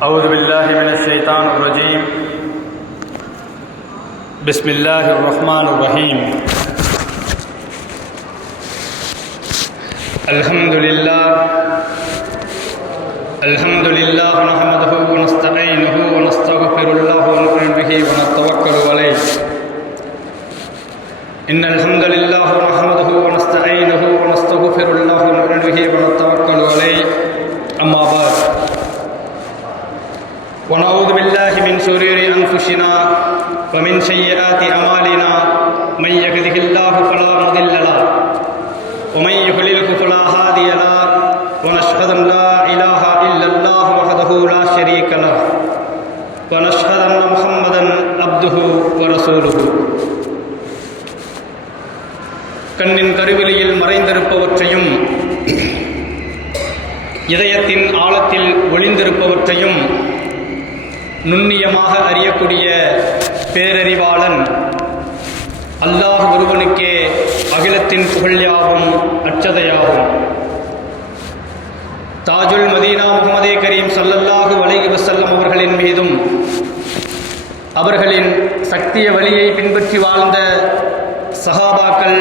أعوذ بالله من الشيطان الرجيم. بسم الله الرحمن الرحيم. الحمد لله. الحمد لله نحمده ونستعينه ونستغفر الله ونؤمن به ونتوكل عليه. إن الحمد لله نحمده ونستعينه ونستغفر الله ونؤمن به ونتوكل ونعوذ بالله من شرور أنفسنا ومن سيئات أعمالنا من يهده الله فلا مضل له ومن يضلله فلا هادي له ونشهد أن لا إله إلا الله وحده لا شريك له ونشهد أن محمدا عبده ورسوله கண்ணின் கருவிலையில் மறைந்திருப்பவற்றையும் இதயத்தின் ஆழத்தில் ஒளிந்திருப்பவற்றையும் நுண்ணியமாக அறியக்கூடிய பேரறிவாளன். அல்லாஹ் ஒருவனுக்கே அகிலத்தின் புகழ்யாகும் அச்சதையாகும். தாஜுல் மதீனா முகமதே கரீம் சல்லல்லாஹு வலைகி வசல்லம் அவர்களின் மீதும் அவர்களின் சக்திய வழியை பின்பற்றி வாழ்ந்த சஹாபாக்கள்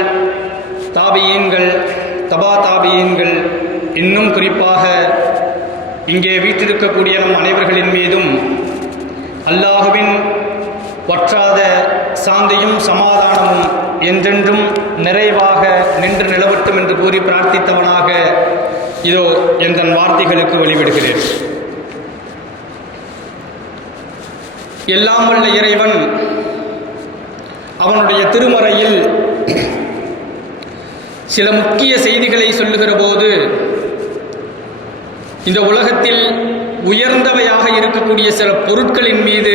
தாபியீன்கள் தபா தாபியீன்கள் இன்னும் குறிப்பாக இங்கே வீற்றிருக்கக்கூடிய நம் அனைவர்களின் மீதும் அல்லாஹுவின் வற்றாத சாந்தியும் சமாதானமும் என்றென்றும் நிறைவாக நின்று நிலவட்டும் என்று கூறி பிரார்த்தித்தவனாக இதோ என் வார்த்தைகளுக்கு வழிவிடுகிறேன். எல்லாம் வல்ல இறைவன் அவனுடைய திருமறையில் சில முக்கிய செய்திகளை சொல்லுகிற போது இந்த உலகத்தில் உயர்ந்தவையாக இருக்கக்கூடிய சில பொருட்களின் மீது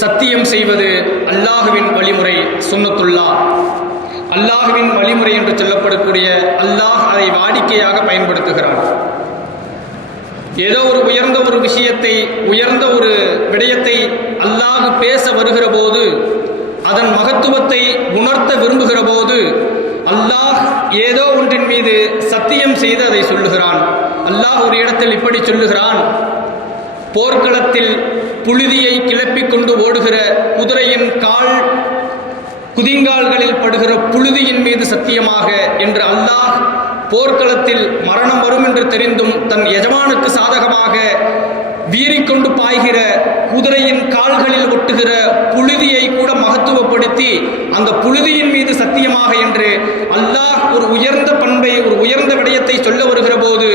சத்தியம் செய்வது அல்லாஹுவின் வழிமுறை சுன்னத்துல்லா. அல்லாஹுவின் வழிமுறை என்று சொல்லப்படக்கூடிய அல்லாஹ் அதை வாடிக்கையாக பயன்படுத்துகிறான். ஏதோ ஒரு உயர்ந்த ஒரு விஷயத்தை உயர்ந்த ஒரு விடயத்தை அல்லாஹ் பேச வருகிற போது அதன் மகத்துவத்தை உணர்த்த விரும்புகிற போது அல்லாஹ் ஏதோ ஒன்றின் மீது சத்தியம் செய்து அதை சொல்லுகிறான். அல்லாஹ் ஒரு இடத்தில் இப்படி சொல்லுகிறான். போர்க்களத்தில் புழுதியை கிளப்பிக் கொண்டு ஓடுகிற குதிரையின் கால் குதிங்கால்களில் படுகிற புழுதியின் மீது சத்தியமாக என்று அல்லாஹ் போர்க்களத்தில் மரணம் வரும் என்று தெரிந்தும் தன் எஜமானுக்கு சாதகமாக வீறிக்கொண்டு பாய்கிற குதிரையின் கால்களில் ஒட்டுகிற புழுதியை கூட பயன்படுத்தி அந்த புழுதியின் மீது சத்தியமாக என்று அல்லாஹ் ஒரு உயர்ந்த பண்பை ஒரு உயர்ந்த விடயத்தை சொல்ல வருகிற போது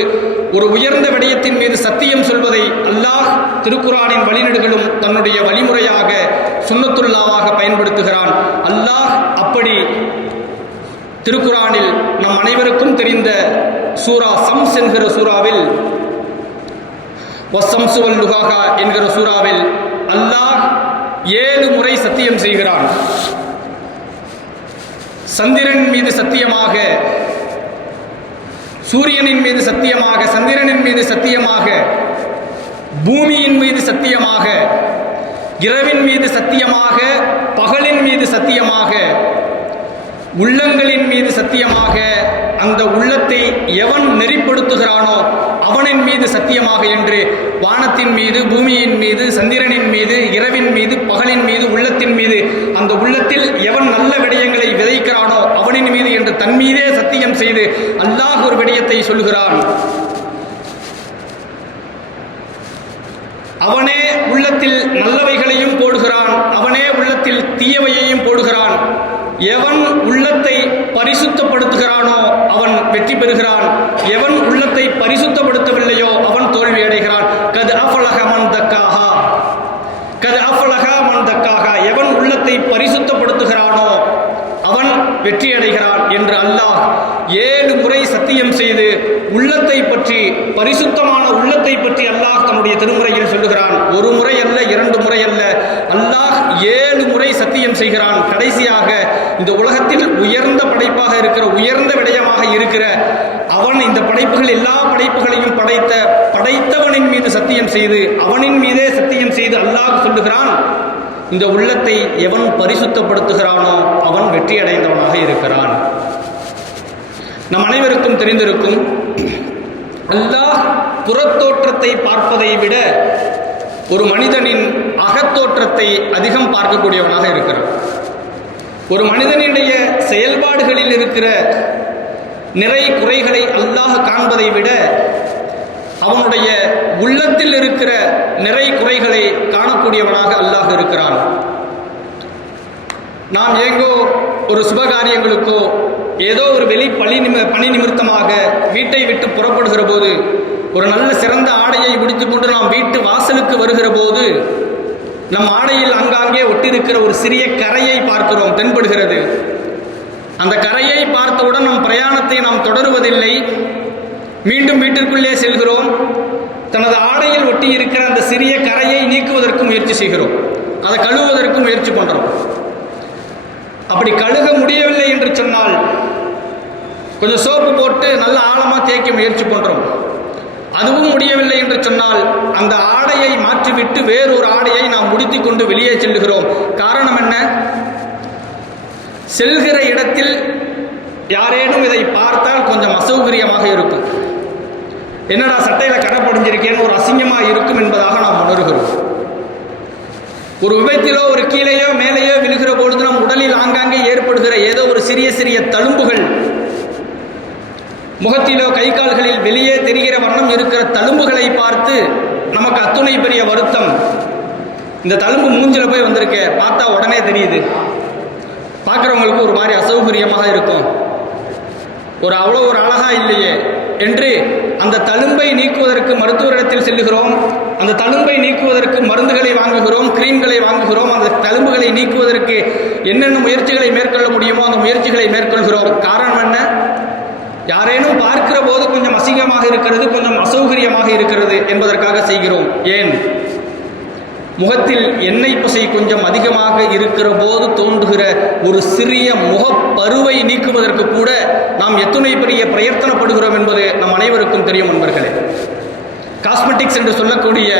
ஒரு உயர்ந்த விடயத்தின் மீது சத்தியம் சொல்வதை அல்லாஹ் திருக்குறானின் வழிநெடுகளும் தன்னுடைய வழிமுறையாக சுண்ணத்துல்லாவாக பயன்படுத்துகிறான். அல்லாஹ் அப்படி திருக்குறானில் நம் அனைவருக்கும் தெரிந்த சூரா சம்ஸ் என்கிற சூறாவில் வசம்சுவல் லுகாகா என்கிற சூறாவில் அல்லாஹ் ஏழு முறை சத்தியம் செய்கிறான். சந்திரன் மீது சத்தியமாக சூரியனின் மீது சத்தியமாக சந்திரனின் மீது சத்தியமாக பூமியின் மீது சத்தியமாக இரவின் மீது சத்தியமாக பகலின் மீது சத்தியமாக உள்ளங்களின் மீது சத்தியமாக அந்த உள்ளத்தை எவன் நெறிப்படுத்துகிறானோ அவனின் மீது சத்தியமாக என்று வானத்தின் மீது பூமியின் மீது சந்திரனின் மீது இரவின் மீது பகலின் மீது உள்ளத்தின் மீது அந்த உள்ளத்தில் எவன் நல்ல விடயங்களை விதைக்கிறானோ அவனின் மீது என்று தன் மீதே சத்தியம் செய்து அல்லாஹ் ஒரு விடயத்தை சொல்கிறான் அவனே உள்ளத்தில் நல்லவைகளையும் போடுகிறான் அவனே உள்ளத்தில் தீயவையையும் போடுகிறான். எவன் உள்ளத்தை பரிசுத்தப்படுத்துகிறானோ அவன் வெற்றி பெறுகிறான். எவன் உள்ளத்தை பரிசுத்தப்படுத்தவில்லையோ அவன் தோல்வி அடைகிறான். கது அஃபலக மன் தக்காகா கது அஃபலக மன் தக்காகா எவன் உள்ளத்தை பரிசுத்தப்படுத்துகிறானோ அவன் வெற்றி அடைகிறான் என்று அல்லாஹ் ஏழு சத்தியம் செய்து உள்ளத்தை பற்றி பரிசுத்தமான உள்ளத்தை பற்றி அல்லாஹ் தன்னுடைய திருமுறையில் சொல்லுகிறான். ஒரு முறை அல்ல இரண்டு முறை அல்ல. அல்லாஹ் ஏழு முறை சத்தியம் செய்கிறான். கடைசியாக இந்த உலகத்தில் உயர்ந்த படைப்பாக இருக்கிற உயர்ந்த விடயமாக இருக்கிற அவன் இந்த படைப்புகள் எல்லா படைப்புகளையும் படைத்த படைத்தவனின் மீது சத்தியம் செய்து அவனின் மீதே சத்தியம் செய்து அல்லாஹ் சொல்லுகிறான் இந்த உள்ளத்தை எவன் பரிசுத்தப்படுத்துகிறானோ அவன் வெற்றி அடைந்தவனாக இருக்கிறான். நம் அனைவருக்கும் தெரிந்திருக்கும் அல்லாஹ் புறத்தோற்றத்தை பார்ப்பதை விட ஒரு மனிதனின் அகத்தோற்றத்தை அதிகம் பார்க்கக்கூடியவனாக இருக்கிறான். ஒரு மனிதனுடைய செயல்பாடுகளில் இருக்கிற நிறை குறைகளை அல்லாஹ் காண்பதை விட அவனுடைய உள்ளத்தில் இருக்கிற நிறை குறைகளை காணக்கூடியவனாக அல்லாஹ் இருக்கிறான். நாம் ஏங்கோ ஒரு சுபகாரியங்களுக்கோ ஏதோ ஒரு வெளி பணி நிம பணி நிமித்தமாக வீட்டை விட்டு புறப்படுகிற போது ஒரு நல்ல சிறந்த ஆடையை உடுத்திக்கொண்டு நாம் வீட்டு வாசலுக்கு வருகிற போது நம் ஆடையில் அங்காங்கே ஒட்டியிருக்கிற ஒரு சிறிய கரையை பார்க்கிறோம் தென்படுகிறது. அந்த கரையை பார்த்தவுடன் நம் பிரயாணத்தை நாம் தொடருவதில்லை. மீண்டும் வீட்டிற்குள்ளே செல்கிறோம். தனது ஆடையில் ஒட்டி இருக்கிற அந்த சிறிய கரையை நீக்குவதற்கு முயற்சி செய்கிறோம். அதை கழுவுவதற்கு முயற்சி பண்ணுறோம் அப்படி கழுக முடியவில்லை என்று சொன்னால் கொஞ்சம் சோப்பு போட்டு நல்ல ஆழமாக தேய்க்க முயற்சி பண்ணுறோம் அதுவும் முடியவில்லை என்று சொன்னால் அந்த ஆடையை மாற்றிவிட்டு வேறொரு ஆடையை நாம் முடித்து கொண்டு வெளியே செல்லுகிறோம். காரணம் என்ன? செல்கிற இடத்தில் யாரேனும் இதை பார்த்தால் கொஞ்சம் அசௌகரியமாக இருக்கும். என்னடா சட்டையில் கரை படிஞ்சிருக்கேன்னு ஒரு அசிங்கமாக இருக்கும் என்பதாக நாம் உணர்கிறோம். ஒரு விபத்திலோ ஒரு கீழேயோ மேலேயோ விழுகிற பொழுது நம் உடலில் ஆங்காங்கே ஏற்படுகிற ஏதோ ஒரு சிறிய சிறிய தழும்புகள். முகத்திலோ கை கால்களில் வெளியே தெரிகிற வண்ணம் இருக்கிற தழும்புகளை பார்த்து நமக்கு அத்துணை பெரிய வருத்தம். இந்த தழும்பு மூஞ்சில போய் வந்திருக்கே பார்த்தா உடனே தெரியுது. பார்க்குறவங்களுக்கு ஒரு மாதிரி அசௌகரியமாக இருக்கும். ஒரு அவ்வளோ ஒரு அழகா இல்லையே. என்று அந்த தழும்பை நீக்குவதற்கு மருத்துவரிடத்தில் செல்லுகிறோம். அந்த தழும்பை நீக்குவதற்கு மருந்துகளை வாங்குகிறோம் கிரீம்களை வாங்குகிறோம். அந்த தழும்புகளை நீக்குவதற்கு என்னென்ன முயற்சிகளை மேற்கொள்ள முடியுமோ அந்த முயற்சிகளை மேற்கொள்கிறோம். காரணம் என்ன? யாரேனும் பார்க்கிற போது கொஞ்சம் அசிங்கமாக இருக்கிறது கொஞ்சம் அசௌகரியமாக இருக்கிறது என்பதற்காக செய்கிறோம். ஏன்? முகத்தில் எண்ணெய் பசை கொஞ்சம் அதிகமாக இருக்கிற போது தோன்றுகிற ஒரு சிறிய முகப்பருவை நீக்குவதற்கு கூட நாம் எத்தனை பெரிய பிரயத்தனப்படுகிறோம் என்பது நம் அனைவருக்கும் தெரியும் நண்பர்களே. காஸ்மெட்டிக்ஸ் என்று சொல்லக்கூடிய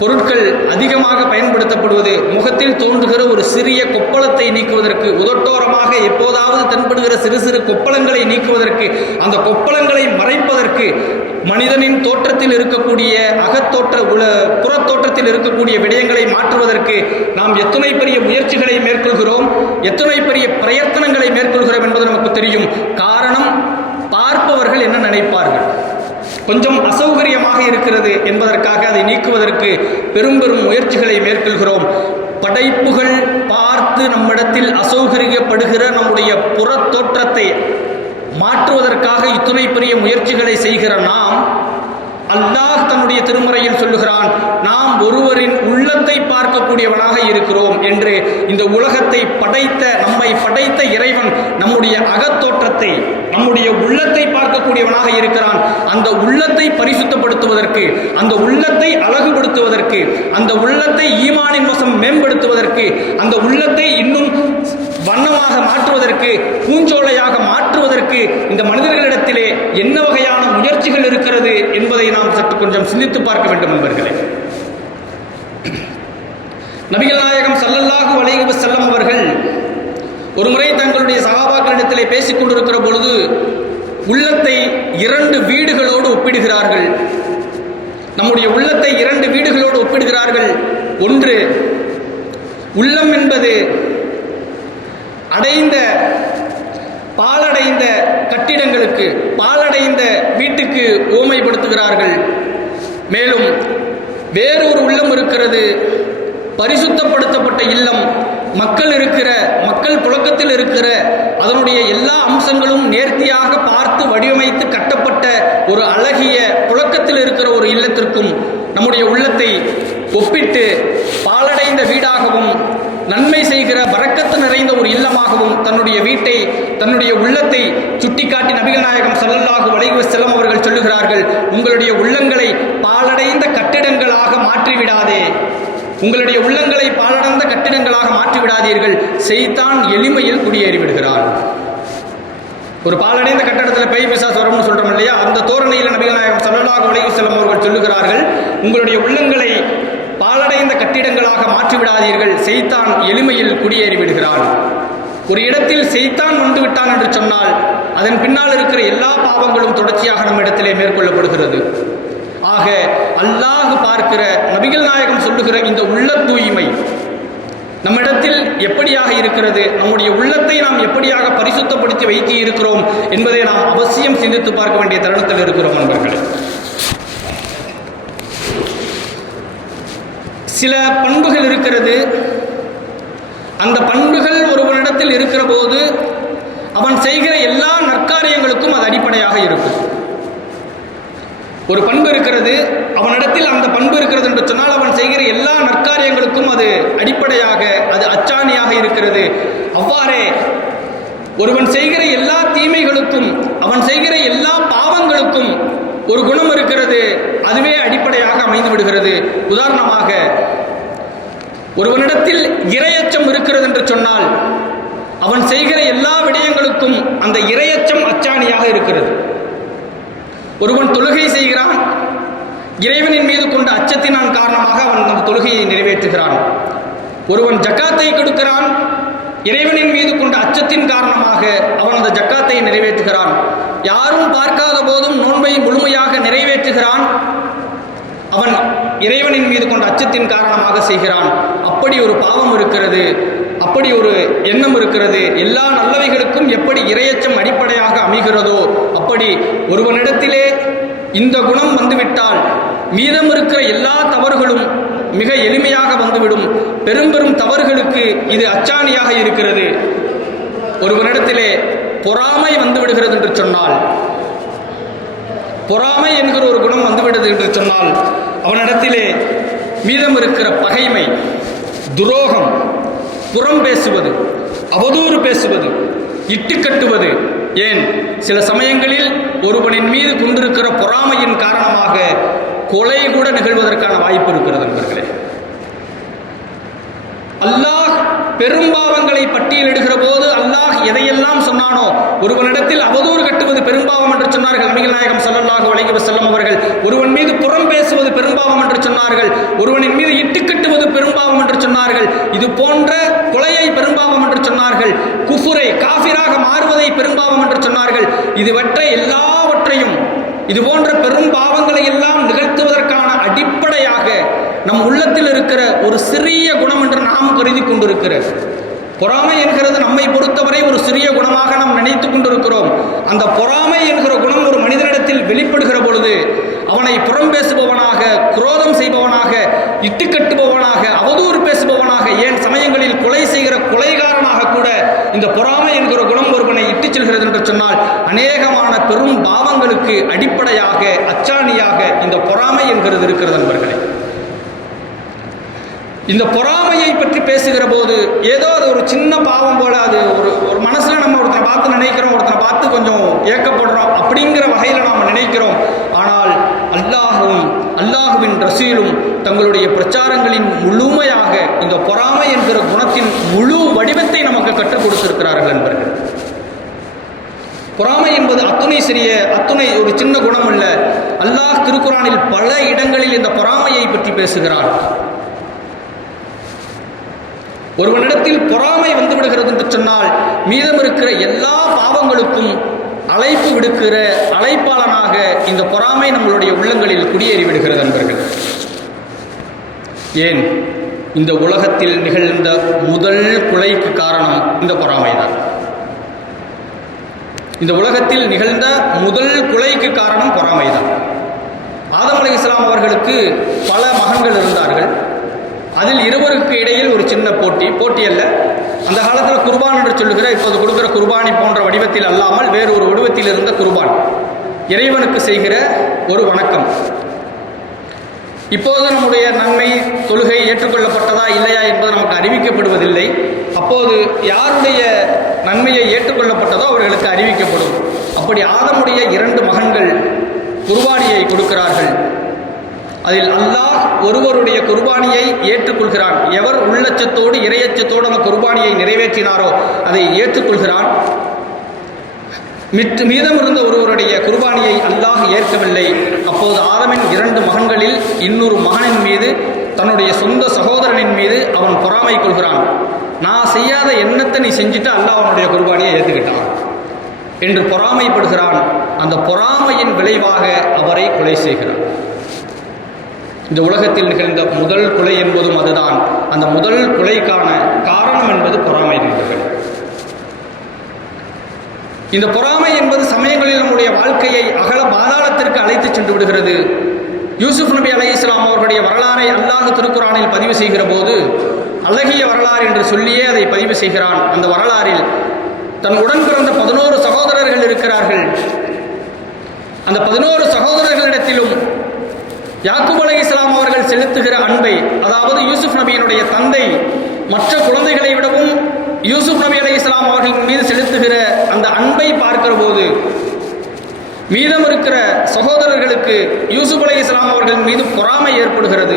பொருட்கள் அதிகமாக பயன்படுத்தப்படுவது முகத்தில் தோன்றுகிற ஒரு சிறிய கொப்பளத்தை நீக்குவதற்கு உதட்டோரமாக எப்போதாவது தென்படுகிற சிறு சிறு கொப்பளங்களை நீக்குவதற்கு அந்த கொப்பளங்களை மறைப்பதற்கு மனிதனின் தோற்றத்தில் இருக்கக்கூடிய அகத்தோற்ற உல புறத்தோற்றத்தில் இருக்கக்கூடிய விடயங்களை மாற்றுவதற்கு நாம் எத்தனை பெரிய முயற்சிகளை மேற்கொள்கிறோம் எத்தனை பெரிய பிரயத்தனங்களை மேற்கொள்கிறோம் என்பது நமக்கு தெரியும். காரணம் பார்ப்பவர்கள் என்ன நினைப்பார்கள்? கொஞ்சம் அசௌகரியமாக இருக்கிறது என்பதற்காக அதை நீக்குவதற்கு பெரும் பெரும் முயற்சிகளை மேற்கொள்கிறோம். படைப்புகள் பார்த்து நம்மிடத்தில் அசௌகரியப்படுகிற நம்முடைய புறத் தோற்றத்தை மாற்றுவதற்காக இத்துணை பெரிய முயற்சிகளை செய்கிற நாம் அல்லாஹ் தன்னுடைய திருமுறையில் சொல்லுகிறான் நாம் ஒருவரின் உள்ளத்தை பார்க்கக்கூடியவனாக இருக்கிறோம் என்று இந்த உலகத்தை படைத்த நம்மை படைத்த இறைவன் நம்முடைய அகத்தோற்றத்தை நம்முடைய உள்ளத்தை பார்க்கக்கூடியவனாக இருக்கிறான். அந்த உள்ளத்தை பரிசுத்தப்படுத்துவதற்கு அந்த உள்ளத்தை அழகுபடுத்துவதற்கு அந்த உள்ளத்தை ஈமானின் வசம் மேம்படுத்துவதற்கு அந்த உள்ளத்தை இன்னும் வண்ணமாக மாற்றுவதற்கு பூஞ்சோலையாக மாற்றுவதற்கு இந்த மனிதர்களிடத்திலே என்ன வகையான முயற்சிகள் இருக்கிறது என்பதை நாம் சற்று கொஞ்சம் சிந்தித்து பார்க்க வேண்டும் என்பர்களே நபிகள் நாயகம் ஸல்லல்லாஹு அலைஹி செல்லம் அவர்கள் ஒருமுறை தங்களுடைய சகாபாக்களிடத்திலே பேசிக் கொண்டிருக்கிற பொழுது உள்ளத்தை இரண்டு வீடுகளோடு ஒப்பிடுகிறார்கள். நம்முடைய உள்ளத்தை இரண்டு வீடுகளோடு ஒப்பிடுகிறார்கள். ஒன்று உள்ளம் என்பது அடைந்த பாலடைந்த கட்டிடங்களுக்கு பாலடைந்த வீட்டுக்கு ஓமைப்படுத்துகிறார்கள். மேலும் வேறொரு உள்ளம் இருக்கிறது. பரிசுத்தப்படுத்தப்பட்ட இல்லம். மக்கள் இருக்கிற மக்கள் புழக்கத்தில் இருக்கிற அதனுடைய எல்லா அம்சங்களும் நேர்த்தியாக பார்த்து வடிவமைத்து கட்டப்பட்ட ஒரு அழகிய புழக்கத்தில் இருக்கிற ஒரு இல்லத்திற்கும் நம்முடைய உள்ளத்தை ஒப்பிட்டு பாலடைந்த வீடாகவும் நன்மை செய்கிற வரக்கத்து நிறைந்த ஒரு இல்லமாகவும் தன்னுடைய வீட்டை தன்னுடைய உள்ளத்தை சுட்டிக்காட்டி நபிகள் நாயகம் ஸல்லல்லாஹு வளைவு செல்லம் அவர்கள் சொல்லுகிறார்கள் உங்களுடைய உள்ளங்களை பாலடைந்த கட்டிடங்களாக மாற்றிவிடாதே. உங்களுடைய உள்ளங்களை பாலடைந்த கட்டிடங்களாக மாற்றிவிடாதீர்கள். செய்தான் எளிமையில் குடியேறிவிடுகிறார் ஒரு பாலடைந்த கட்டடத்தில் பை பிசாஸ் வரும்னு சொல்கிறோம் இல்லையா? அந்த தோரணையில் நபிகள் நாயகம் ஸல்லல்லாஹு வளைவு செல்லம் அவர்கள் சொல்லுகிறார்கள் உங்களுடைய உள்ளங்களை பாலடைந்த கட்டிடங்களாக மாற்றிவிடாதீர்கள். செய்தான் எளிமையில் குடியேறி விடுகிறான். ஒரு இடத்தில் செய்தான் வந்து விட்டான் என்று சொன்னால் அதன் பின்னால் இருக்கிற எல்லா பாவங்களும் தொடர்ச்சியாக நம் இடத்திலே மேற்கொள்ளப்படுகிறது. ஆக ஆக அல்லாஹ் பார்க்கிற நபிகள் நாயகம் சொல்லுகிற இந்த உள்ள தூய்மை நம்மிடத்தில் எப்படியாக இருக்கிறது? நம்முடைய உள்ளத்தை நாம் எப்படியாக பரிசுத்தப்படுத்தி வைத்து இருக்கிறோம் என்பதை நாம் அவசியம் சிந்தித்து பார்க்க வேண்டிய தருணத்தில் இருக்கிறோம் நண்பர்களே. சில பண்புகள் இருக்கிறது. அந்த பண்புகள் ஒருவனிடத்தில் இருக்கிற போது அவன் செய்கிற எல்லா நற்காரியங்களுக்கும் அது அடிப்படையாக இருக்கும். ஒரு பண்பு இருக்கிறது அவனிடத்தில் அந்த பண்பு இருக்கிறது என்று சொன்னால் அவன் செய்கிற எல்லா நற்காரியங்களுக்கும் அது அடிப்படையாக அது அச்சாணியாக இருக்கிறது. அவ்வாறே ஒருவன் செய்கிற எல்லா தீமைகளுக்கும் அவன் செய்கிற எல்லா பாவங்களுக்கும் ஒரு குணம் இருக்கிறது அதுவே அடிப்படையாக அமைந்து விடுகிறது. உதாரணமாக ஒருவனிடத்தில் இரையச்சம் இருக்கிறது என்று சொன்னால் அவன் செய்கிற எல்லா விடயங்களுக்கும் அந்த இரையச்சம் அச்சாணியாக இருக்கிறது. ஒருவன் தொழுகை செய்கிறான் இறைவனின் மீது கொண்ட அச்சத்தினான் காரணமாக அவன் அந்த தொழுகையை நிறைவேற்றுகிறான். ஒருவன் ஜக்காத்தை கொடுக்கிறான் இறைவனின் மீது கொண்ட அச்சத்தின் காரணமாக அவன் அந்த ஜக்காத்தை நிறைவேற்றுகிறான். யாரும் பார்க்காத போதும் நோன்பை முழுமையாக நிறைவேற்றுகிறான். அவன் இறைவனின் மீது கொண்ட அச்சத்தின் காரணமாக செய்கிறான். அப்படி ஒரு பாவம் இருக்கிறது அப்படி ஒரு எண்ணம் இருக்கிறது. எல்லா நல்லவைகளுக்கும் எப்படி இரையச்சம் அடிப்படையாக அமைகிறதோ அப்படி ஒருவனிடத்திலே இந்த குணம் வந்துவிட்டால் மீதம் இருக்கிற எல்லா தவறுகளும் மிக எளிமையாக வந்துவிடும். பெரும் பெரும் தவறுகளுக்கு இது அச்சாணியாக இருக்கிறது. ஒருவனிடத்திலே பொறாமை வந்துவிடுகிறது என்று சொன்னால் பொறாமை என்கிற ஒரு குணம் வந்துவிடுது என்று சொன்னால் அவனிடத்திலே மீதம் இருக்கிற பகைமை துரோகம் புறம் பேசுவது அவதூறு பேசுவது இட்டு கட்டுவது ஏன்? சில சமயங்களில் ஒருவனின் மீது கொண்டிருக்கிற பொறாமையின் காரணமாக கொலை கூட நிகழ்வதற்கான வாய்ப்பு இருக்கிறது நண்பர்களே. அல்ல பெரும்பாவங்களை பட்டியலிடுகிற போது அல்லாஹ் எதையெல்லாம் சொன்னானோ ஒருவனிடத்தில் அவதூறு கட்டுவது பெரும்பாவம் என்று சொன்னார்கள் நபிகள் நாயகம் சல்லாஹு அலைஹி செல்லும் அவர்கள். ஒருவன் மீது புறம் பேசுவது பெரும்பாவம் என்று சொன்னார்கள். ஒருவனின் மீது இட்டு கட்டுவது பெரும்பாவம் என்று சொன்னார்கள். இது போன்ற கொலையை பெரும்பாவம் என்று சொன்னார்கள். குஃபுரை காஃபிராக மாறுவதை பெரும்பாவம் என்று சொன்னார்கள். இதுவற்றை எல்லாவற்றையும் இது போன்ற பெரும் பாவங்களை எல்லாம் நிகழ்த்துவதற்கான அடிப்படையாக நம் உள்ளத்தில் இருக்கிற ஒரு சிறிய குணம் என்று நாம் கருதி கொண்டிருக்கிற பொறாமை என்கிறது நம்மை பொறுத்தவரை ஒரு சிறிய குணமாக நாம் நினைத்து கொண்டிருக்கிறோம். அந்த பொறாமை என்கிற குணம் ஒரு மனிதனிடத்தில் வெளிப்படுகிற பொழுது அவனை புறம் பேசுபவனாக குரோதம் செய்பவனாக இட்டுக்கட்டுபவனாக அவதூறு பேசுபவனாக ஏன் சமயங்களில் கொலை செய்கிற கொலைகாரனாக கூட இந்த பொறாமை என்கிற குணம் ஒருவனை இட்டுச் செல்கிறது என்று சொன்னால் அநேகமான பெரும் பாவங்களுக்கு அடிப்படையாக அச்சாணியாக இந்த பொறாமை இருக்கிறது நண்பர்களே. இந்த பொறாமையை பற்றி பேசுகிற போது ஏதோ அது ஒரு சின்ன பாவம் போல அது ஒரு ஒரு மனசில் நம்ம ஒருத்தனை பார்த்து நினைக்கிறோம் ஒருத்தனை பார்த்து கொஞ்சம் ஏக்கப்படுறோம் அப்படிங்கிற வகையில் நாம் நினைக்கிறோம். ஆனால் அல்லாஹும் அல்லாஹுவின் ரசீலும் தங்களுடைய பிரச்சாரங்களின் முழுமையாக இந்த பொறாமை என்கிற குணத்தின் முழு வடிவத்தை நமக்கு கற்றுக் கொடுத்திருக்கிறார்கள் என்பர்கள் பொறாமை என்பது அத்துணை சிறிய அத்துணை ஒரு சின்ன குணம் அல்ல அல்லாஹ் திருக்குறானில் பல இடங்களில் இந்த பொறாமையை பற்றி பேசுகிறான். ஒருவனிடத்தில் பொறாமை வந்து விடுகிறது என்று சொன்னால் மீதம் இருக்கிற எல்லா பாவங்களுக்கும் அழைப்பு விடுக்கிற அழைப்பாளனாக இந்த பொறாமை நம்மளுடைய உள்ளங்களில் குடியேறி விடுகிறது நண்பர்கள் ஏன்? இந்த உலகத்தில் நிகழ்ந்த முதல் கொலைக்கு காரணம் இந்த பொறாமை தான் இந்த உலகத்தில் நிகழ்ந்த முதல் கொலைக்கு காரணம் பொறாமை தான் ஆதம் அலி இஸ்லாம் அவர்களுக்கு பல மகன்கள் இருந்தார்கள். அதில் இருவருக்கு இடையில் ஒரு சின்ன போட்டி. போட்டி அல்ல. அந்த காலத்தில் குர்பான் என்று சொல்லுகிற இப்போது கொடுக்கிற குர்பானி போன்ற வடிவத்தில் அல்லாமல் வேறு ஒரு வடிவத்தில் இருந்த குர்பான். இறைவனுக்கு செய்கிற ஒரு வணக்கம். இப்போது நம்முடைய நன்மை தொழுகை ஏற்றுக்கொள்ளப்பட்டதா இல்லையா என்பது நமக்கு அறிவிக்கப்படுவதில்லை. அப்போது யாருடைய நன்மையை ஏற்றுக்கொள்ளப்பட்டதோ அவர்களுக்கு அறிவிக்கப்படும். அப்படி ஆதமுடைய இரண்டு மகன்கள் குர்பானியை கொடுக்கிறார்கள். அதில் அல்லாஹ் ஒருவருடைய குர்பானியை ஏற்றுக்கொள்கிறான். எவர் உள்ளச்சத்தோடு இரையச்சத்தோடு அந்த குர்பானியை நிறைவேற்றினாரோ அதை ஏற்றுக்கொள்கிறான். மீதம் இருந்த ஒருவருடைய குர்பானியை அல்லாஹ் ஏற்கவில்லை. அப்போது ஆதமின் இரண்டு மகன்களில் இன்னொரு மகனின் மீது தன்னுடைய சொந்த சகோதரனின் மீது அவன் பொறாமை கொள்கிறான். நான் செய்யாத எண்ணத்தை நீ செஞ்சுட்டு அல்லாஹ் அவனுடைய குர்பானியை ஏற்றுக்கிட்டான் என்று பொறாமைப்படுகிறான். அந்த பொறாமையின் விளைவாக அவரை கொலை செய்கிறான். இந்த உலகத்தில் நிகழ்ந்த முதல் கொலை என்பதும் அதுதான். அந்த முதல் கொலைக்கான காரணம் என்பது பொறாமை நிகழ்கிறது இந்த பொறாமை என்பது சமயங்களில் நம்முடைய வாழ்க்கையை அகல பாதாளத்திற்கு அழைத்து சென்று விடுகிறது. யூசுப் நபி அலை இஸ்லாம் அவர்களுடைய வரலாறை அல்லாஹ் திருக்குறானில் பதிவு செய்கிற போது அழகிய வரலாறு என்று சொல்லியே அதை பதிவு செய்கிறான். அந்த வரலாறில் தன் உடன் பிறந்த பதினோரு சகோதரர்கள் இருக்கிறார்கள். அந்த பதினோரு சகோதரர்களிடத்திலும் யாக்குப் அலை இஸ்லாம் அவர்கள் செலுத்துகிற அன்பை அதாவது யூசுப் நபியினுடைய தந்தை மற்ற குழந்தைகளை விடவும் யூசுப் நபி அலை இஸ்லாம் அவர்களின் மீது பார்க்கிற போது மீதம் இருக்கிற சகோதரர்களுக்கு யூசுப் அலை இஸ்லாம் அவர்கள் மீது பொறாமை ஏற்படுகிறது.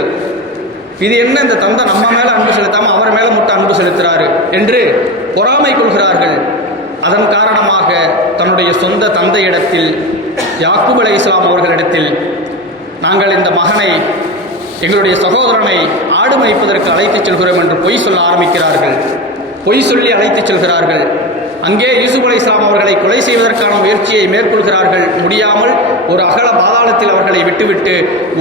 இது என்ன இந்த தந்தை நம்ம மேல அன்பு செலுத்தாம அவர் மேல மட்டும் அன்பு செலுத்துறாரு என்று பொறாமை கொள்கிறார்கள். அதன் காரணமாக தன்னுடைய சொந்த தந்தையிடத்தில் யாக்கூப் அலை இஸ்லாம் அவர்களிடத்தில் நாங்கள் இந்த மகனை எங்களுடைய சகோதரனை ஆடு மேய்ப்பதற்கு அழைத்துச் செல்கிறோம் என்று பொய் சொல்ல ஆரம்பிக்கிறார்கள். பொய் சொல்லி அழைத்துச் செல்கிறார்கள். அங்கே யூசுப் அலை இஸ்லாம் அவர்களை கொலை செய்வதற்கான முயற்சியை மேற்கொள்கிறார்கள். முடியாமல் ஒரு அகல பாதாளத்தில் அவர்களை விட்டுவிட்டு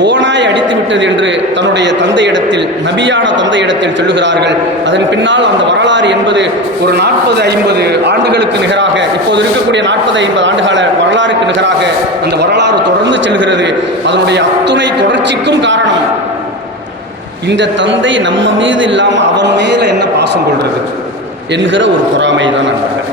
ஓனாய் அடித்து விட்டது என்று தன்னுடைய தந்தையிடத்தில் நபியான தந்தையிடத்தில் சொல்லுகிறார்கள். அதன் பின்னால் அந்த வரலாறு என்பது ஒரு நாற்பது ஐம்பது ஆண்டுகளுக்கு நிகராக இப்போது இருக்கக்கூடிய நாற்பது ஐம்பது ஆண்டுகால வரலாறுக்கு நிகராக அந்த வரலாறு தொடர்ந்து செல்கிறது. அதனுடைய அத்துணை தொடர்ச்சிக்கும் காரணம் இந்த தந்தை நம்ம மீது இல்லாமல் அவன் மேல என்ன பாசம் கொள்றது? என்கிற ஒரு பொறாமை தான் நண்பர்கள்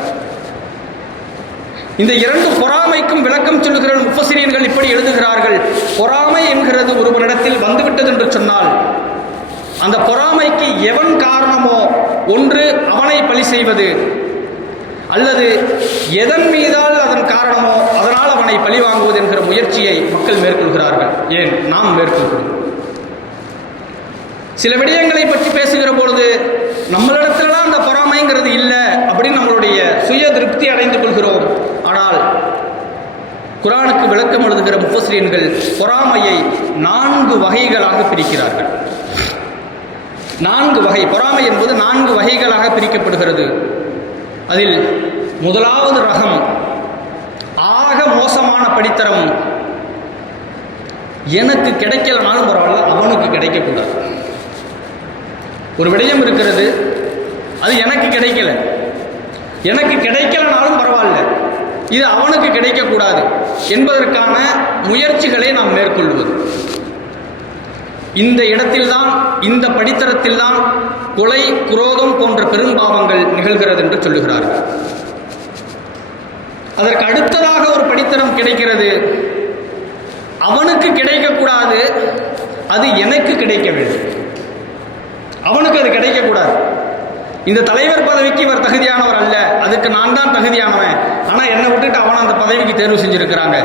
இந்த இரண்டு பொறாமைக்கும் விளக்கம் சொல்லுகிற முப்பசிரியர்கள் இப்படி எழுதுகிறார்கள். பொறாமை என்கிறது ஒருவரிடத்தில் வந்துவிட்டது என்று சொன்னால் அந்த பொறாமைக்கு எவன் காரணமோ ஒன்று அவனை பழி செய்வது. அல்லது எதன் மீதால் அதன் காரணமோ அதனால் அவனை பழி வாங்குவது என்கிற முயற்சியை மக்கள் மேற்கொள்கிறார்கள். ஏன்? நாம் மேற்கொள்கிறோம். சில விடயங்களை பற்றி பேசுகிற பொழுது நம்மளிடத்துலலாம் அந்த பொறாமைங்கிறது இல்லை அப்படின்னு நம்மளுடைய சுய திருப்தி அடைந்து கொள்கிறோம். ஆனால் குரானுக்கு விளக்கம் எழுதுகிற முஃபஸ்ரீன்கள் பொறாமையை நான்கு வகைகளாக பிரிக்கிறார்கள். நான்கு வகை பொறாமை என்பது நான்கு வகைகளாக பிரிக்கப்படுகிறது. அதில் முதலாவது ரகம் ஆக மோசமான படித்தரம். எனக்கு கிடைக்கலனாலும் பரவாயில்ல அவனுக்கு கிடைக்கக்கூடாது. ஒரு விடயம் இருக்கிறது. அது எனக்கு கிடைக்கல. எனக்கு கிடைக்கலனாலும் பரவாயில்ல. இது அவனுக்கு கிடைக்கக்கூடாது என்பதற்கான முயற்சிகளை நாம் மேற்கொள்வது. இந்த இடத்தில்தான் இந்த படித்தரத்தில்தான் கொலை குரோதம் போன்ற பெரும்பாவங்கள் நிகழ்கிறது என்று சொல்லுகிறார்கள் அதற்கு அடுத்ததாக ஒரு படித்தரம் கிடைக்கிறது. அவனுக்கு கிடைக்கக்கூடாது அது எனக்கு கிடைக்க வேண்டும் அவனுக்கு அது கிடைக்கக்கூடாது. இந்த தலைவர் பதவிக்கு இவர் தகுதியானவர் அல்ல. அதுக்கு நான் தான் தகுதியானவன். ஆனால் என்னை விட்டுட்டு அவனை அந்த பதவிக்கு தேர்வு செஞ்சுருக்கிறாங்க.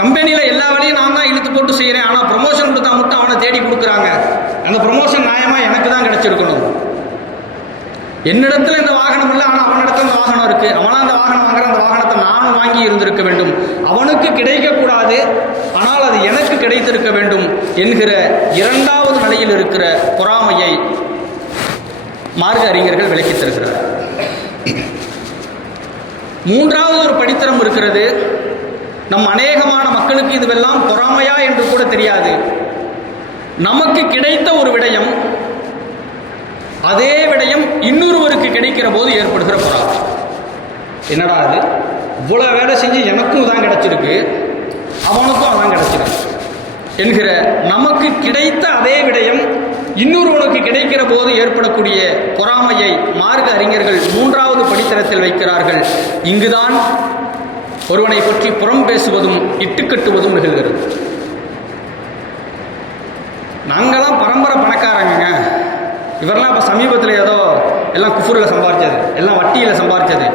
கம்பெனியில் எல்லா வேலையும் நான் தான் இழுத்து போட்டு செய்கிறேன் ஆனால் ப்ரொமோஷன் கொடுத்தா மட்டும் அவனை தேடி கொடுக்குறாங்க. அந்த ப்ரொமோஷன் நியாயமாக எனக்கு தான் கிடச்சிருக்கணும். என்னிடத்துல இந்த வாகனம் இல்லை ஆனால் அவனிடத்துல இந்த வாகனம் இருக்கு. அவனா அந்த வாகனம் வாங்குற அந்த வாகனத்தை நான் வாங்கி இருந்திருக்க வேண்டும். அவனுக்கு கிடைக்கக்கூடாது ஆனால் அது எனக்கு கிடைத்திருக்க வேண்டும் என்கிற இரண்டாவது நிலையில் இருக்கிற பொறாமையை மார்க்க அறிஞர்கள் விளக்கி தருகிறார் மூன்றாவது ஒரு படித்தரம் இருக்கிறது. நம் அநேகமான மக்களுக்கு இதுவெல்லாம் பொறாமையா என்று கூட தெரியாது. நமக்கு கிடைத்த ஒரு விடயம் அதே விடயம் இன்னொருவருக்கு கிடைக்கிற போது ஏற்படுகிற பொறாமை என்னடா அது? இவ்வளோ வேலை செஞ்சு எனக்கும் தான் கிடச்சிருக்கு. அவனுக்கும் அதான் கிடைச்சிருக்கு. என்கிற நமக்கு கிடைத்த அதே விடயம் இன்னொருவனுக்கு கிடைக்கிற போது ஏற்படக்கூடிய பொறாமையை மார்க்க அறிஞர்கள் மூன்றாவது படித்தரத்தில் வைக்கிறார்கள். இங்குதான் ஒருவனை பற்றி புறம் பேசுவதும் இட்டுக்கட்டுவதும் நிகழ்கிறது. நாங்களா இவரெல்லாம் இப்போ சமீபத்தில் ஏதோ எல்லாம் குஃபூரில் சம்பாதிச்சது எல்லாம் வட்டியில் சம்பாதிச்சது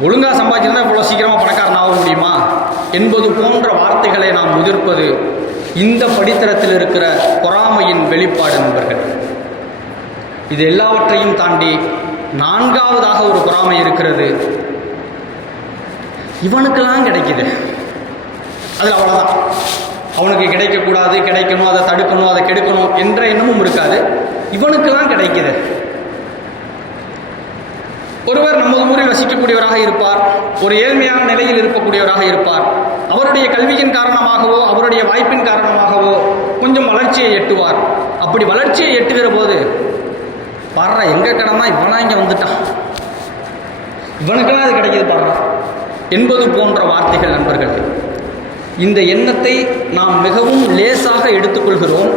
ஒழுங்காக சம்பாதிச்சிருந்தா இவ்வளோ சீக்கிரமாக பணக்காரன் ஆக முடியுமா? என்பது போன்ற வார்த்தைகளை நாம் முதிர்ப்பது இந்த படித்தரத்தில் இருக்கிற பொறாமையின் வெளிப்பாடு நண்பர்கள். இது எல்லாவற்றையும் தாண்டி நான்காவதாக ஒரு பொறாமை இருக்கிறது. இவனுக்கெல்லாம் கிடைக்குது. அது அவ்வளோதான் அவனுக்கு கிடைக்கக்கூடாது கிடைக்கணும் அதை தடுக்கணும் அதை கெடுக்கணும் என்ற எண்ணமும் இருக்காது. இவனுக்கெல்லாம் கிடைக்குது. ஒருவர் நமது ஊரில் வசிக்கக்கூடியவராக இருப்பார் ஒரு ஏழ்மையான நிலையில் இருக்கக்கூடியவராக இருப்பார். அவருடைய கல்வியின் காரணமாகவோ அவருடைய வாய்ப்பின் காரணமாகவோ கொஞ்சம் வளர்ச்சியை எட்டுவார். அப்படி வளர்ச்சியை எட்டுகிற போது பாடுறா எங்க கடனா? இவனா இங்கே வந்துட்டான். இவனுக்கெல்லாம் அது கிடைக்கிது பாடுறா என்பது போன்ற வார்த்தைகள் நண்பர்கள். இந்த எண்ணத்தை நாம் மிகவும் லேசாக எடுத்துக்கொள்கிறோம்.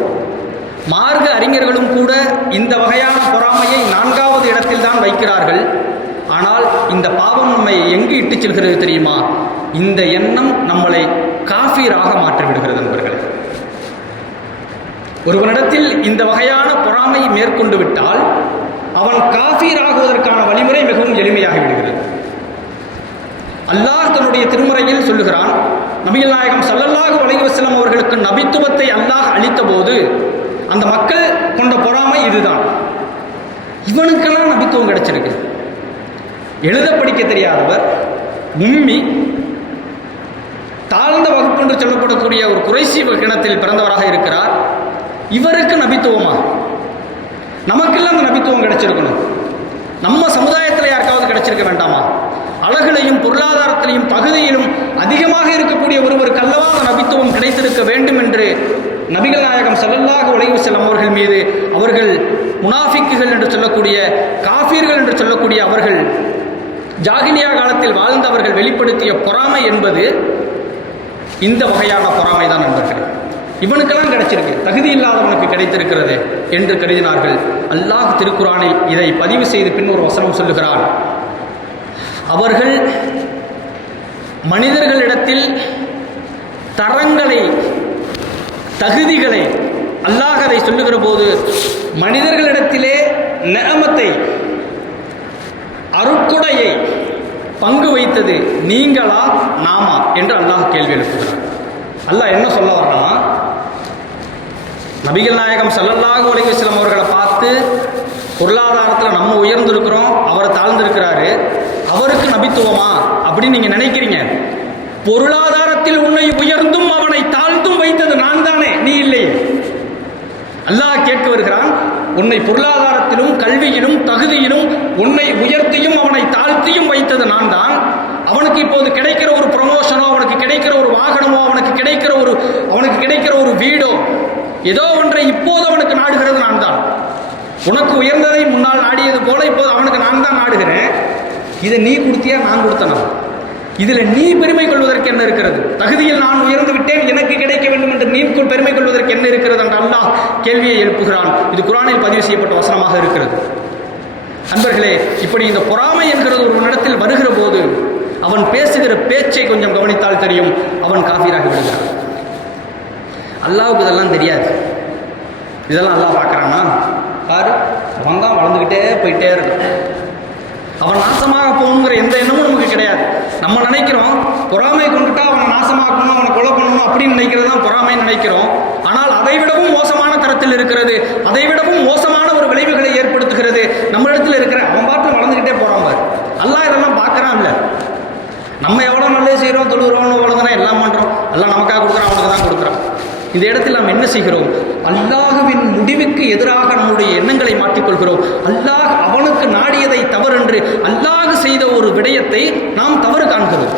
மார்க்க அறிஞர்களும் கூட இந்த வகையான பொறாமையை நான்காவது இடத்தில்தான் வைக்கிறார்கள். ஆனால் இந்த பாவம் நம்மை எங்கு இட்டுச் செல்கிறது தெரியுமா? இந்த எண்ணம் நம்மளை காஃபீராக மாற்றி விடுகிறது நண்பர்களே. ஒருவனிடத்தில் இந்த வகையான பொறாமை மேற்கொண்டு விட்டால் அவன் காஃபீர் ஆகுவதற்கான வழிமுறை மிகவும் எளிமையாகி விடுகிறது அல்லாஹ் தன்னுடைய திருமுறையில் சொல்லுகிறான் நபிகள் நாயகம் சல்லல்லாஹு அலைஹி அவர்களுக்கு நபித்துவத்தை அல்லாஹ் அளித்த போது அந்த மக்கள் கொண்ட பொறாமை இதுதான். இவனுக்கெல்லாம் நபித்துவம் கிடைச்சிருக்கு. எழுத படிக்க தெரியாதவர் உம்மி தாழ்ந்த வகுப்பு என்று சொல்லப்படக்கூடிய ஒரு குறைசி கிணத்தில் பிறந்தவராக இருக்கிறார். இவருக்கு நபித்துவமா? நமக்கெல்லாம் அந்த நபித்துவம் கிடைச்சிருக்கணும். நம்ம சமுதாயத்தில் யாருக்காவது கிடைச்சிருக்க வேண்டாமா? அழகிலையும் பொருளாதாரத்திலையும் தகுதியிலும் அதிகமாக இருக்கக்கூடிய ஒருவருக்கு அல்லவா நபித்துவம் கிடைத்திருக்க வேண்டும் என்று நபிகள் நாயகம் செல்லல்லாக அலைஹி செல்லும் அவர்கள் மீது அவர்கள் முனாஃபிக்குகள் என்று சொல்லக்கூடிய காஃபீர்கள் என்று சொல்லக்கூடிய அவர்கள் ஜாகிலியா காலத்தில் வாழ்ந்தவர்கள் வெளிப்படுத்திய பொறாமை என்பது இந்த வகையான பொறாமை தான் நண்பர்கள். இவனுக்கெல்லாம் கிடைச்சிருக்கு. தகுதி இல்லாதவனுக்கு கிடைத்திருக்கிறது என்று கருதினார்கள். அல்லாஹ் திருக்குறானில் இதை பதிவு செய்து பின் ஒரு வசனம் சொல்லுகிறான். அவர்கள் மனிதர்களிடத்தில் தரங்களை தகுதிகளை அல்லாஹ் அதை சொல்லுகிற போது மனிதர்களிடத்திலே நேமத்தை அருக்குடையை பங்கு வைத்தது நீங்களா நாமா என்று அல்லாஹ் கேள்வி எழுப்புகிறார். அல்லாஹ் என்ன சொல்ல வர்றான் நபிகள் நாயகம் ஸல்லல்லாஹு அலைஹி அவர்களை பார்த்து பொருளாதாரத்தில் நம்ம உயர்ந்திருக்கிறோம் அவர் தாழ்ந்திருக்கிறாரு அவருக்கு நபித்துவமா அப்படின்னு நீங்க நினைக்கிறீங்க? பொருளாதாரத்தில் உன்னை உயர்ந்தும் அவனை தாழ்த்தும் வைத்தது நான் தானே நீ இல்லையே. அல்லாஹ் கேட்க வருகிறான் உன்னை பொருளாதாரத்திலும் கல்வியிலும் தகுதியிலும் உன்னை உயர்த்தியும் அவனை தாழ்த்தியும் வைத்தது நான் தான் அவனுக்கு இப்போது கிடைக்கிற ஒரு ப்ரொமோஷனோ அவனுக்கு கிடைக்கிற ஒரு வாகனமோ அவனுக்கு கிடைக்கிற ஒரு அவனுக்கு கிடைக்கிற ஒரு வீடோ ஏதோ ஒன்றை இப்போது அவனுக்கு நாடுகிறது நான் தான் உனக்கு உயர்ந்ததை முன்னால் நாடியது போல இப்போது அவனுக்கு நான் தான் நாடுகிறேன். இதை நீ கொடுத்தியா நான் கொடுத்தனா? இதில் நீ பெருமை கொள்வதற்கு என்ன இருக்கிறது? தகுதியில் நான் உயர்ந்து விட்டேன் எனக்கு கிடைக்க வேண்டும் என்று நீ பெருமை கொள்வதற்கு என்ன இருக்கிறது என்று அல்லாஹ் கேள்வியை எழுப்புகிறான். இது குரானில் பதிவு செய்யப்பட்ட வசனமாக இருக்கிறது. அன்பர்களே இப்படி இந்த பொறாமை என்கிறது ஒரு இடத்தில் வருகிற போது அவன் பேசுகிற பேச்சை கொஞ்சம் கவனித்தால் தெரியும் அவன் காஃபீராகி விடுகிறான். அல்லாவுக்கு இதெல்லாம் தெரியாது. இதெல்லாம் அல்லாஹ் பார்க்குறானா? பாரு அவன் தான் வளர்ந்துக்கிட்டே போயிட்டே இருக்கான். அவன் நாசமாக போகணுங்கிற எந்த எண்ணமும் நமக்கு கிடையாது. நம்ம நினைக்கிறோம் பொறாமை கொண்டுட்டா அவனை நாசமாக்கணும் அவனை கொலை பண்ணணும் அப்படின்னு நினைக்கிறது தான் பொறாமைன்னு நினைக்கிறோம். ஆனால் அதை விடவும் மோசமான தரத்தில் இருக்கிறது அதை விடவும் மோசமான ஒரு விளைவுகளை ஏற்படுத்துகிறது. நம்ம இடத்துல இருக்கிற அவன் பாட்டு வளர்ந்துக்கிட்டே போறான் பாரு. எல்லாம் இதெல்லாம் பார்க்குறான் இல்லை நம்ம எவ்வளோ நல்லது செய்கிறோம் தொழுகிறோம் வளர்ந்துறோம் எல்லாம் பண்ணுறோம் எல்லாம் நமக்காக கொடுக்குறான் அவனுக்கு தான் கொடுக்குறான். இந்த இடத்தில் நாம் என்ன செய்கிறோம்? அல்லாஹுவின் முடிவுக்கு எதிராக நம்முடைய எண்ணங்களை மாற்றிக்கொள்கிறோம். அல்லாஹ் அவனுக்கு நாடியதை தவறென்று அல்லாஹ் செய்த ஒரு விடயத்தை நாம் தவறு காண்கிறோம்.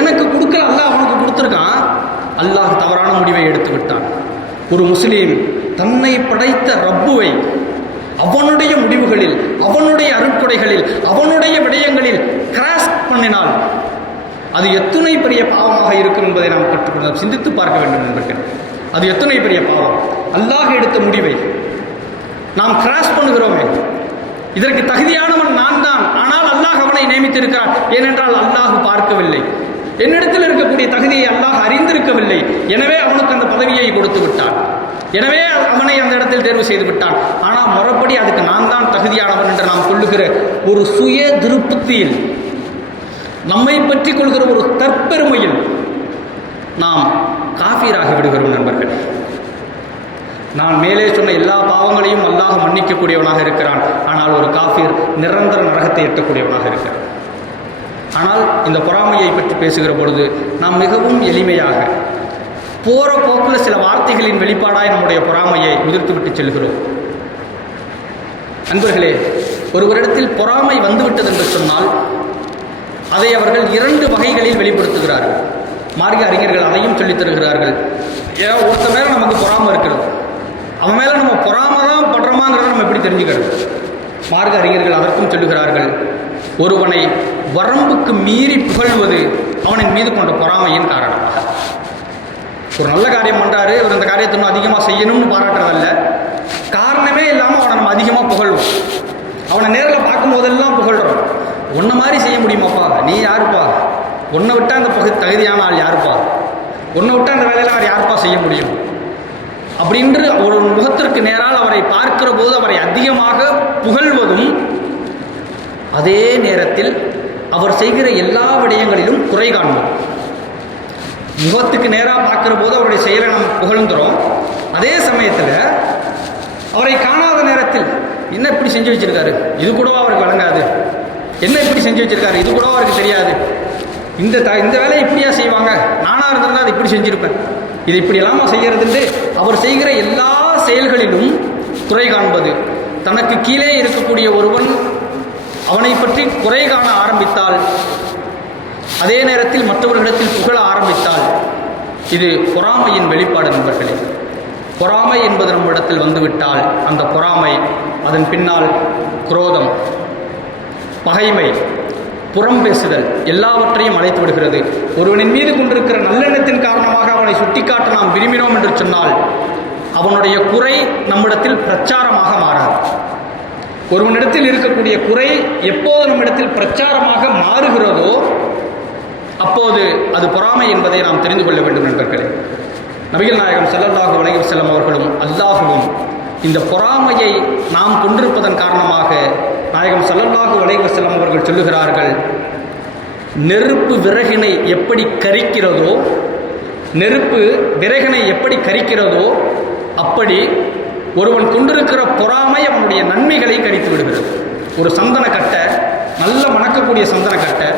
எனக்கு கொடுக்கல அல்லாஹ் அவனுக்கு கொடுத்துருக்கான் அல்லாஹ் தவறான முடிவை எடுத்து விட்டான் ஒரு முஸ்லீம் தன்னை படைத்த ரப்புவை அவனுடைய முடிவுகளில் அவனுடைய அருட்கொடைகளில் அவனுடைய விடயங்களில் கிராஸ் பண்ணினால் அது எத்தனை பெரிய பாவமாக இருக்கும் என்பதை நாம் கற்றுக்கொள்ள சிந்தித்து பார்க்க வேண்டும் என்பது அது எத்தனை பெரிய பாவம். அல்லாஹ் எடுத்த முடிவை நாம் கிராஸ் பண்ணுகிறோமே. இதற்கு தகுதியானவன் நான் தான். ஆனால் அல்லாஹ் அவனை நியமித்திருக்கிறான். ஏனென்றால் அல்லாஹ் பார்க்கவில்லை. என்னிடத்தில் இருக்கக்கூடிய தகுதியை அல்லாஹ் அறிந்திருக்கவில்லை. எனவே அவனுக்கு அந்த பதவியை கொடுத்து விட்டான். எனவே அவனை அந்த இடத்தில் தேர்வு செய்து விட்டான். ஆனால் மறுபடி அதுக்கு நான் தான் தகுதியானவன் என்று நாம் கொள்ளுகிற ஒரு சுய திருப்தியில் நம்மை பற்றி கொள்கிற ஒரு தற்பெருமையில் நாம் காஃபீராகி விடுகிறோம் நண்பர்கள். நான் மேலே சொன்ன எல்லா பாவங்களையும் அல்லாஹ் மன்னிக்கக்கூடியவனாக இருக்கிறான். ஆனால் ஒரு காஃபீர் நிரந்தர நரகத்தை எட்டக்கூடியவனாக இருக்கிறான் ஆனால் இந்த பொறாமையை பற்றி பேசுகிற பொழுது நாம் மிகவும் எளிமையாக போகிற போக்கில் சில வார்த்தைகளின் வெளிப்பாடாய் நம்முடைய பொறாமையை உதிர்த்துவிட்டு செல்கிறோம். அன்பர்களே ஒருவரிடத்தில் பொறாமை வந்துவிட்டது என்று சொன்னால் அதை அவர்கள் இரண்டு வகைகளில் வெளிப்படுத்துகிறார்கள். மார்க்க அறிஞர்கள் அதையும் சொல்லித் தருகிறார்கள். ஏன்னா ஒருத்த மேலே நமக்கு பொறாமல் இருக்கிறது. அவன் மேலே நம்ம பொறாம தான் படுறோமாங்கிறத நம்ம எப்படி தெரிஞ்சுக்கிறது? மார்க்க அறிஞர்கள் அதற்கும் சொல்லுகிறார்கள். ஒருவனை வரம்புக்கு மீறி புகழ்வது அவனின் மீது கொண்ட பொறாமையின் காரணம். ஒரு நல்ல காரியம் பண்ணுறாரு இவர் இந்த காரியத்தை இன்னும் அதிகமாக செய்யணும்னு பாராட்டுறதல்ல. காரணமே இல்லாமல் அவனை நம்ம அதிகமாக புகழ்வோம். அவனை நேரில் பார்க்கும் போதெல்லாம் புகழ்கிறோம் உன்னை மாதிரி செய்ய முடியுமாப்பா? நீ யாருப்பா? உன்னை விட்டால் அந்த பகுதி தகுதியான ஆள் யாருப்பா? உன்னை விட்டால் அந்த வேலையில் அவர் யாருப்பா செய்ய முடியும்? அப்படின்று ஒரு முகத்திற்கு நேரால் அவரை பார்க்கிற போது அவரை அதிகமாக புகழ்வதும் அதே நேரத்தில் அவர் செய்கிற எல்லா விடயங்களிலும் குறை காண்போம். முகத்துக்கு நேராக பார்க்குற போது அவருடைய செயலை நம்ம புகழ்ந்துறோம். அதே சமயத்தில் அவரை காணாத நேரத்தில் என்ன இப்படி செஞ்சு வச்சிருக்காரு? இது கூடவா அவருக்கு வழங்காது? என்ன இப்படி செஞ்சு வச்சிருக்காரு? இது கூட அவருக்கு தெரியாது. இந்த த இந்த வேலையை இப்படியா செய்வாங்க? நானாக இருந்திருந்தால் அதை இப்படி செஞ்சுருப்பேன். இது இப்படி இல்லாமல் செய்கிறதுண்டு அவர் செய்கிற எல்லா செயல்களிலும் துறை காண்பது. தனக்கு கீழே இருக்கக்கூடிய ஒருவன் அவனை பற்றி குறை காண ஆரம்பித்தால் அதே நேரத்தில் மற்றவர்களிடத்தில் புகழ ஆரம்பித்தால் இது பொறாமையின் வெளிப்பாடு நண்பர்களே. பொறாமை என்பது நம்மிடத்தில் வந்துவிட்டால் அந்த பொறாமை அதன் பின்னால் குரோதம் பகைமை புறம் பேசுதல் எல்லாவற்றையும் அழைத்து விடுகிறது. ஒருவனின் மீது கொண்டிருக்கிற நல்லெண்ணத்தின் காரணமாக அவனை சுட்டிக்காட்ட நாம் விரும்பினோம் என்று சொன்னால் அவனுடைய குறை நம்மிடத்தில் பிரச்சாரமாக மாறாது. ஒருவனிடத்தில் இருக்கக்கூடிய குறை எப்போது நம்மிடத்தில் பிரச்சாரமாக மாறுகிறதோ அப்போது அது பொறாமை என்பதை நாம் தெரிந்து கொள்ள வேண்டும் நண்பர்களே. நபிகள் நாயகம் ஸல்லல்லாஹு அலைஹி செல்லம் அவர்களும் அல்லாகவும் இந்த பொறாமையை நாம் கொண்டிருப்பதன் காரணமாக நாயகம் சல்லல்லாஹு வலைவசலம் அவர்கள் சொல்லுகிறார்கள் நெருப்பு விறகினை எப்படி கரிக்கிறதோ நெருப்பு விறகினை எப்படி கரிக்கிறதோ அப்படி ஒருவன் கொண்டிருக்கிற பொறாமை அவனுடைய நன்மைகளை கரித்து விடுகிறது. ஒரு சந்தன கட்டை நல்ல மணக்கக்கூடிய சந்தன கட்டை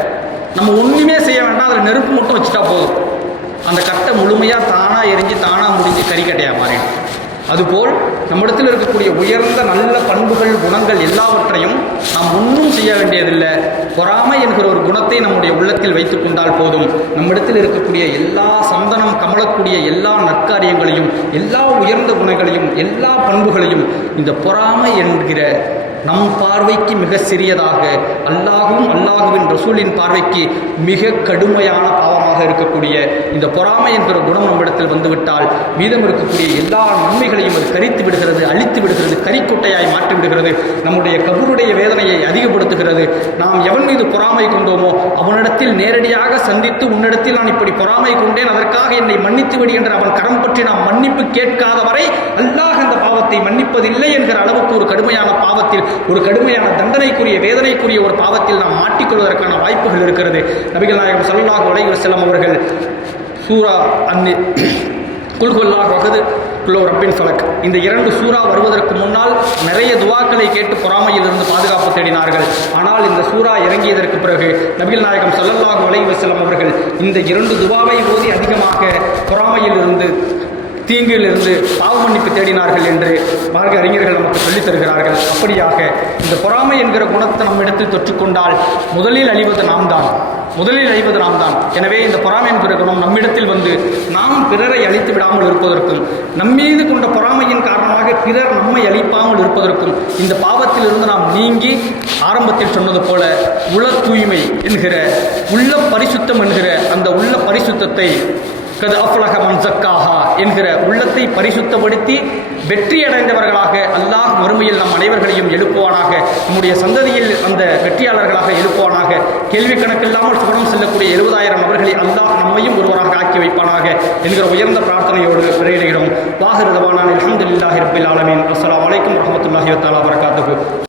நம்ம ஒன்றுமே செய்ய வேண்டாம் அதில் நெருப்பு மட்டும் வச்சுட்டா போதும். அந்த கட்டை முழுமையாக தானாக எரிஞ்சு தானாக முடிஞ்சு கறிக்கட்டையாக மாறிடும். அதுபோல் நம்மிடத்தில் இருக்கக்கூடிய உயர்ந்த நல்ல பண்புகள் குணங்கள் எல்லாவற்றையும் நாம் ஒன்றும் செய்ய வேண்டியதில்லை. பொறாமை என்கிற ஒரு குணத்தை நம்முடைய உள்ளத்தில் வைத்துக் கொண்டால் போதும். நம்மிடத்தில் இருக்கக்கூடிய எல்லா சந்தனம் கமலக்கூடிய எல்லா நற்காரியங்களையும் எல்லா உயர்ந்த குணங்களையும் எல்லா பண்புகளையும் இந்த பொறாமை என்கிற நம் பார்வைக்கு மிக சிறியதாக அல்லாஹும் அல்லாஹுவின் ரசூலின் பார்வைக்கு மிக கடுமையான காரணமாக இருக்கக்கூடிய இந்த பொறாமை என்கிற குணம் நம்மிடத்தில் வந்துவிட்டால் மீதம் இருக்கக்கூடிய எல்லா நன்மைகளையும் அது கரித்து விடுகிறது அழித்து விடுகிறது கரிக்குட்டையாய் மாற்றி விடுகிறது. நம்முடைய கபருடைய வேதனையை அதிகப்படுத்துகிறது. நாம் எவன் மீது பொறாமை கொண்டோமோ அவனிடத்தில் நேரடியாக சந்தித்து உன்னிடத்தில் நான் இப்படி பொறாமை கொண்டேன் அதற்காக என்னை மன்னித்து விடு என்று அவன் கரம் பற்றி நாம் மன்னிப்பு கேட்காத வரை அல்லாஹ் அந்த பாவத்தை மன்னிப்பதில்லை என்கிற அளவுக்கு ஒரு கடுமையான பாவத்தில் ஒரு கடுமையான தண்டனைக்குரிய வேதனைக்குரிய ஒரு பாவத்தில் மாட்டிக்கொள்வதற்கான வாய்ப்புகள் இருக்கிறது. நபிகள் நாயகம் ஸல்லல்லாஹு அலைஹி செல்லம் அவர்கள் சூரா அன்னி குல்குல்லாஹ் வகது குலோ ரப்பின் ஃபலக். இந்த இரண்டு சூறா வருவதற்கு முன்னால் நிறைய துவாக்களை கேட்டு பொறாமையில் இருந்து பாதுகாப்பு தேடினார்கள். ஆனால் இந்த சூறா இறங்கியதற்கு பிறகு நபிகள் நாயகம் ஸல்லல்லாஹு அலைவசலம் அவர்கள் இந்த இரண்டு துவாவை ஓதி அதிகமாக பொறாமையில் இருந்து தீங்கிலிருந்து பாவ மன்னிப்பு தேடினார்கள் என்று மார்க்க அறிஞர்கள் நமக்கு சொல்லித் தருகிறார்கள். அப்படியாக இந்த பொறாமை என்கிற குணத்தை நம்மிடத்தில் தொற்றுக்கொண்டால் முதலில் அழிவது நாம் தான் முதலில் அழிவது நாம் தான் எனவே இந்த பொறாமை என்கிற குணம் நம்மிடத்தில் வந்து நாம் பிறரை அழித்து விடாமல் இருப்பதற்கும் நம்மீது கொண்ட பொறாமையின் காரணமாக பிறர் நம்மை அழிப்பாமல் இருப்பதற்கும் இந்த பாவத்திலிருந்து நாம் நீங்கி ஆரம்பத்தில் சொன்னது போல உள தூய்மை என்கிற உள்ள பரிசுத்தம் என்கிற அந்த உள்ள பரிசுத்தத்தை கது அஃப்லக என்கிற உள்ளத்தை பரிசுத்தப்படுத்தி வெற்றி அடைந்தவர்களாக அல்லாஹ் மறுமையில் நம் அனைவர்களையும் எழுப்புவானாக. நம்முடைய சந்ததியில் அந்த வெற்றியாளர்களாக எழுப்புவானாக. கேள்வி கணக்கில்லாமல் சுவனம் செல்லக்கூடிய எழுபதாயிரம் நபர்களை அல்லாஹ் நம்மையும் ஒருவராக ஆக்கி வைப்பானாக என்கிற உயர்ந்த பிரார்த்தனையோடு விரையிடுகிறோம் வாஹிருதவானான் அலமதுல்லாஹி ரபில் ஆலமீன். அஸ்ஸலாமு அலைக்கும் வரஹ்மத்துல்லாஹி வத்தாலா வரகாத்துஹு